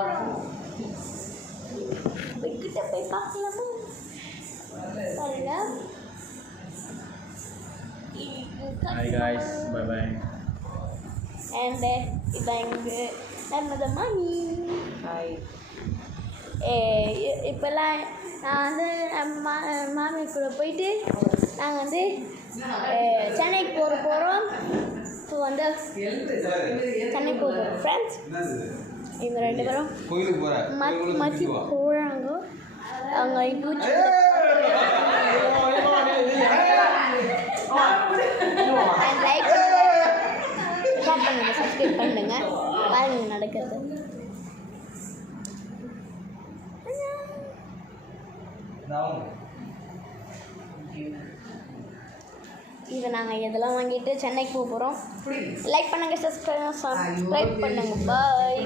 போகிறோம். கிட்ட போய் பார்க்கலாமா? வரல. Hi guys, bye bye. And இதான் நமது மாமி. ஹாய். இப்போல்லாம் நான் வந்து மாமி கூட போயிட்டு நாங்கள் வந்து சென்னைக்கு போகிறோம். இப்போ வந்து சென்னைக்கு போகிறோம் ஃப்ரெண்ட்ஸ். இவங்க 2 பேரும் கோயிலுக்கு போகிறேன். மாற்றி போகிறாங்க. அவங்க யூடியூப் லைக் ஷேர் பண்ணுங்கள், சப்ஸ்கிரைப் பண்ணுங்க. பாருங்க நடக்கிறது. இது நாங்கள் இதெல்லாம் வாங்கிட்டு சென்னைக்கு போக போகிறோம். லைக் பண்ணுங்கள், சப்ஸ்கிரைப் பண்ணுங்கள். பாய்.